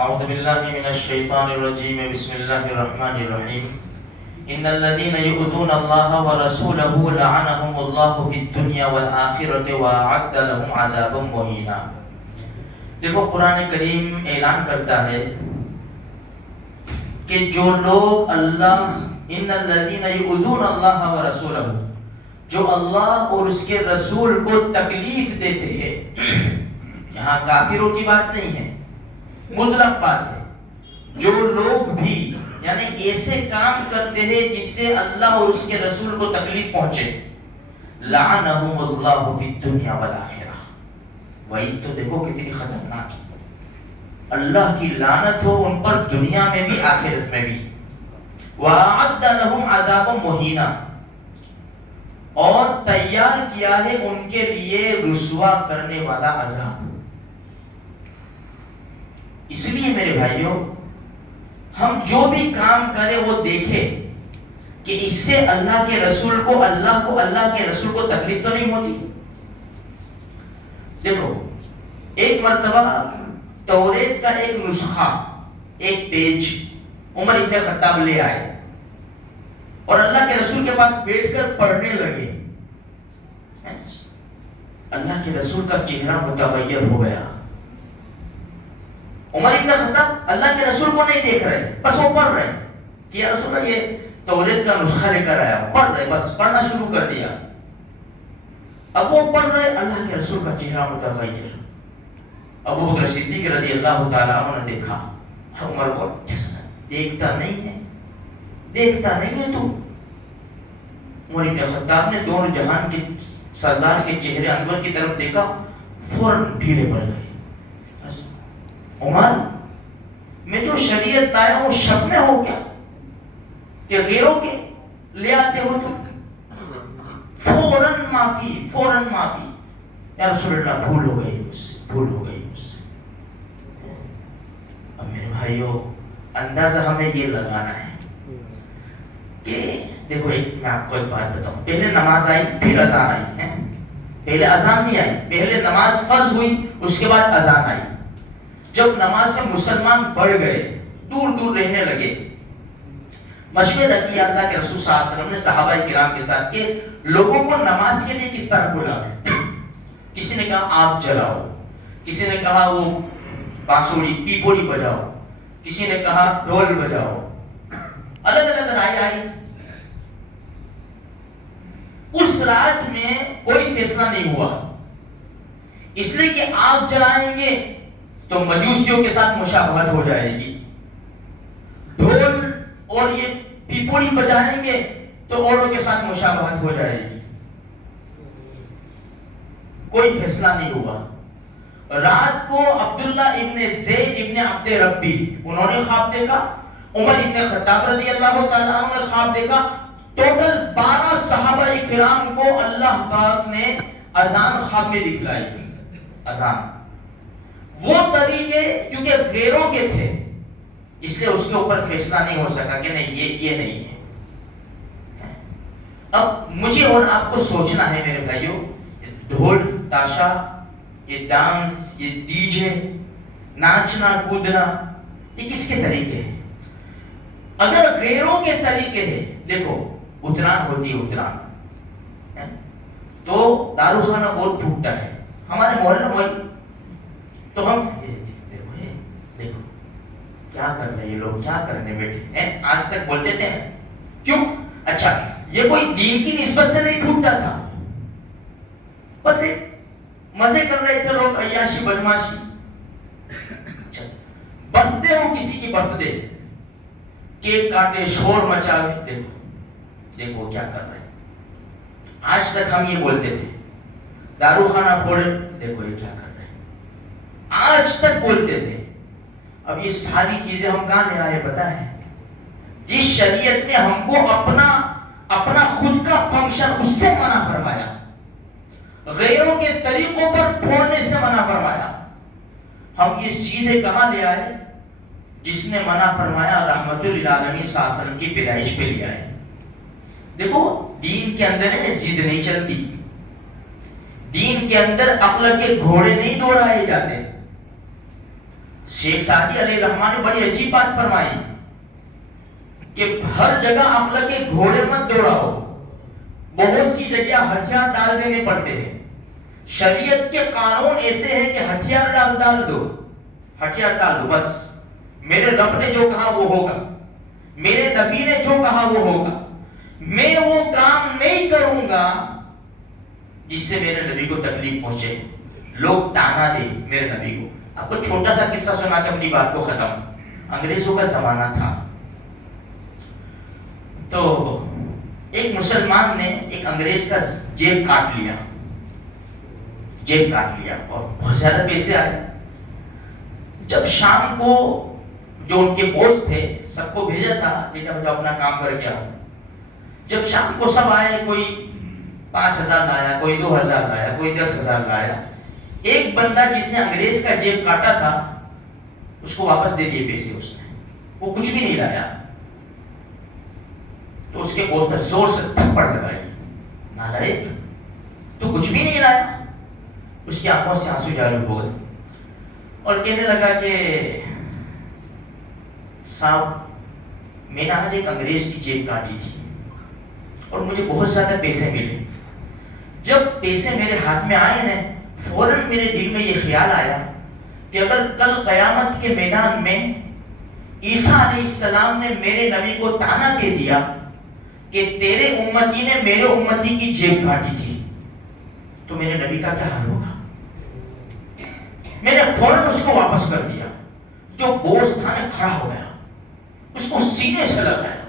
اعوذ باللہ من الشیطان الرجیم بسم اللہ الرحمن الرحیم ان الذين يؤذون الله ورسوله لعنهم الله في الدنيا والآخرة وأعد لهم عذابا مهينا. دیکھو قرآن کریم اعلان کرتا ہے کہ جو لوگ ان الذين يؤذون الله ورسوله، جو اللہ اور اس کے رسول کو تکلیف دیتے ہیں، یہاں کافروں کی بات نہیں ہے، مطلق بات ہے، جو لوگ بھی یعنی ایسے کام کرتے ہیں جس سے اللہ اور اس کے رسول کو تکلیف پہنچے، لعنہم اللہ فی الدنیا والآخرہ. وہی تو دیکھو کتنی خطرناک ہے، اللہ کی لعنت ہو ان پر دنیا میں بھی آخرت میں بھی. وَأَعَدَّ لَهُمْ عَذَابًا مُهِينًا، اور تیار کیا ہے ان کے لیے رسوا کرنے والا عذاب. اس لیے میرے بھائیوں، ہم جو بھی کام کریں وہ دیکھیں کہ اس سے اللہ کے رسول کو اللہ کے رسول کو تکلیف تو نہیں ہوتی. دیکھو ایک مرتبہ توریت کا ایک نسخہ، ایک پیج عمر ابن خطاب لے آئے اور اللہ کے رسول کے پاس بیٹھ کر پڑھنے لگے. اللہ کے رسول کا چہرہ متغیر ہو گیا. عمر ابن خطاب اللہ کے رسول کو نہیں دیکھ رہے، بس وہ پڑھ رہے کہ یا رسول اللہ یہ توریت کا نسخہ لے کر آیا، پڑھ رہے، بس پڑھنا شروع کر دیا. اب وہ پڑھ رہے، اللہ کے رسول کا چہرہ متغیر. ابو بکر صدیق رضی اللہ تعالیٰ عنہ نے دیکھا، عمر کو دیکھتا نہیں ہے تو. عمر ابن خطاب نے دونوں جہان کے سردار کے چہرے انور کی طرف دیکھا، فوراً ڈھیلے پڑ گئے. عمر، میں جو شریعت لایا ہوں شک میں ہو کیا کہ غیروں کے لے آتے ہو تو؟ فوراً معافی. یا رسول اللہ بھول ہو گئی مجھ سے. اب میرے بھائیوں، اندازہ ہمیں یہ لگانا ہے کہ دیکھو میں آپ کو ایک بات بتاؤں، پہلے نماز آئی پھر اذان آئی ہے. پہلے اذان نہیں آئی، پہلے نماز فرض ہوئی اس کے بعد اذان آئی. جب نماز میں مسلمان بڑھ گئے، دور رہنے لگے، مشورہ کیا اللہ کے رسول صلی اللہ علیہ وسلم نے صحابہ کرام کے ساتھ کہ لوگوں کو نماز کے لیے کس طرح بلاویں. کسی نے کہا آگ جلاؤ، کسی نے کہا وہ بانسری پیپوڑی بجاؤ، کسی نے کہا ڈھول بجاؤ. الگ الگ رائے آئی. اس رات میں کوئی فیصلہ نہیں ہوا، اس لیے کہ آگ جلائیں گے تو مجوسیوں کے ساتھ مشابہت ہو جائے گی، ڈھول اور یہ پیپوڑی بجائیں گے تو اوروں کے ساتھ مشابہت ہو جائے گی. کوئی فیصلہ نہیں ہوا. رات کو عبداللہ ابن زید ابن عبد ربی انہوں نے خواب دیکھا، عمر ابن خطاب رضی اللہ تعالیٰ عنہ نے خواب دیکھا. ٹوٹل 12 صحابہ کرام کو اللہ پاک نے اذان خواب میں دکھلائی. اذان وہ طریقے کیونکہ غیروں کے تھے، اس لیے اس کے اوپر فیصلہ نہیں ہو سکا کہ نہیں یہ نہیں ہے. اب مجھے اور آپ کو سوچنا ہے میرے بھائیوں، ڈھول تاشا، یہ ڈانس، یہ ڈی جے، ناچنا کودنا، یہ کس کے طریقے ہیں؟ اگر غیروں کے طریقے ہیں، دیکھو اتران ہوتی ہے، اتران تو داروخانہ بہت پھوٹتا ہے ہمارے محلے میں، تو ہم دیکھو کیا کر رہے ہیں یہ لوگ، کیا کرنے بیٹھے ہیں. آج تک بولتے تھے کیوں؟ اچھا یہ کوئی دین کی نسبت سے نہیں پھوٹتا تھا، بس مزے کر رہے تھے لوگ، عیاشی بدماشی. اچھا برتھ ڈے ہو کسی کی، برتھ ڈے، کیک کاٹے، شور مچاوے، دیکھو کیا کر رہے ہیں. آج تک ہم یہ بولتے تھے دارو خانہ پھوڑے، دیکھو یہ کیا کر رہے ہیں، آج تک بولتے تھے. اب یہ ساری چیزیں ہم کہاں لے آئے پتہ ہے؟ جس شریعت نے ہم کو اپنا خود کا فنکشن اس سے منع فرمایا، غیروں کے طریقوں پر پھوڑنے سے منع فرمایا، ہم یہ سیدھے کہاں لے آئے؟ جس نے منع فرمایا رحمت للعالمین صلی اللہ علیہ وسلم کی پیدائش پہ لے آئے. دیکھو دین کے اندر ہے ضد نہیں چلتی، دین کے اندر عقل کے گھوڑے نہیں دوڑائے جاتے. شیخ سعدی علیہ الرحمٰن نے بڑی عجیب بات فرمائی کہ ہر جگہ عقل کے گھوڑے مت دوڑاؤ، بہت سی جگہ ہتھیار ڈال دینے پڑتے ہیں۔ شریعت کے قانون ایسے ہیں کہ ہتھیار ڈال دو، ہتھیار ڈال دو، بس میرے رب نے جو کہا وہ ہوگا، میرے نبی نے جو کہا وہ ہوگا، میں وہ کام نہیں کروں گا جس سے میرے نبی کو تکلیف پہنچے، لوگ تانا دے میرے نبی کو۔ آپ کو چھوٹا سا قصہ سنا کے اپنی بات کو ختم۔ انگریزوں کا زمانہ تھا، تو ایک مسلمان نے ایک انگریز کا جیب کاٹ لیا اور بہت زیادہ پیسے آئے۔ جب شام کو جو ان کے بوس تھے سب کو بھیجا تھا کہ جب اپنا کام کر کے آؤ، جب شام کو سب آئے، کوئی 5,000 لایا، کوئی 2,000 لایا، کوئی 10,000 لایا، ایک بندہ جس نے انگریز کا جیب کاٹا تھا اس کو واپس دے دیے پیسے، اس نے وہ کچھ بھی نہیں لایا۔ تو اس کے بوس نے زور سے تھپڑ لگائی، نالائق تو کچھ بھی نہیں لایا۔ اس کی آنکھوں سے آنسو جاری ہو گئے اور کہنے لگا کہ صاحب میں نے آج ایک انگریز کی جیب کاٹی تھی اور مجھے بہت زیادہ پیسے ملے۔ جب پیسے میرے ہاتھ میں آئے نا، فوراً میرے دل میں یہ خیال آیا کہ اگر کل قیامت کے میدان میں عیسیٰ علیہ السلام نے میرے نبی کو تانا دے دیا کہ تیرے امتی نے میرے امتی کی جیب کاٹی تھی، تو میرے نبی کا کیا حال ہوگا۔ میں نے فوراً اس کو واپس کر دیا۔ جو بوس تھا نا کھڑا ہو گیا، اس کو سینے سے لگایا،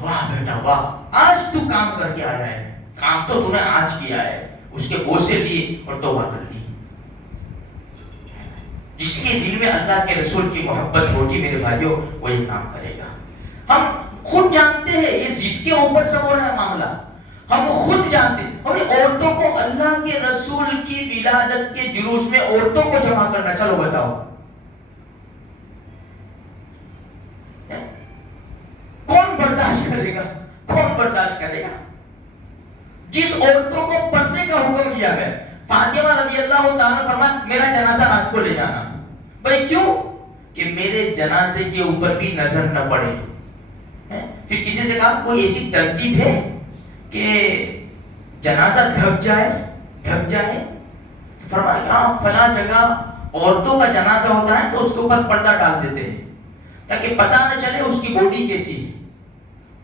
واہ بیٹا واہ، آج تو کام کر کے آیا ہے، کام تو نے آج کیا ہے۔ اس کے بوسے لیے اور توبہ کر لی۔ جس کے دل میں اللہ کے رسول کی محبت ہوگی میرے بھائیوں، وہ یہ کام کرے گا۔ ہم خود جانتے ہیں یہ ضد کے اوپر سب ہو رہا ہے معاملہ، ہم خود جانتے ہیں۔ ہمیں عورتوں کو اللہ کے رسول کی ولادت کے جلوس میں عورتوں کو جمع کرنا، چلو بتاؤ کون برداشت کرے گا؟ کون برداشت کرے گا؟ جس عورتوں کو پردے کا حکم دیا گیا، فاطمہ رضی اللہ تعالیٰ فرمایا میرا جنازہ رات کو لے جانا۔ بھائی کیوں؟ کہ میرے جنازے کے اوپر بھی نظر نہ پڑے۔ پھر کسی سے کہا کوئی ایسی ترتیب ہے کہ جنازہ دھک جائے؟ فرمایا کہ ہاں فلاں جگہ عورتوں کا جنازہ ہوتا ہے تو اس کے اوپر پردہ ڈال دیتے ہیں تاکہ پتہ نہ چلے اس کی باڈی کیسی ہے۔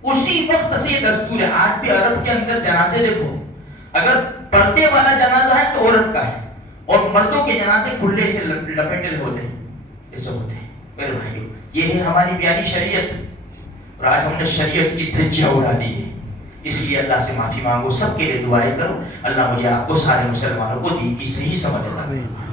اسی وقت سے یہ دستور ہے۔ آج بھی عرب کے اندر جنازے دیکھو، اگر پردے والا جنازہ ہے تو عورت کا ہے، اور مردوں کے جنازے کھلے سے لپیٹے ہوتے ہیں، ایسے ہوتے ہیں۔ میرے بھائیو، یہ ہے ہماری پیاری شریعت، اور آج ہم نے شریعت کی دھجیاں اڑا دی ہے۔ اس لیے اللہ سے معافی مانگو، سب کے لیے دعائیں کرو، اللہ مجھے آپ کو سارے مسلمانوں کو دین کی صحیح سمجھ عطا فرمائے۔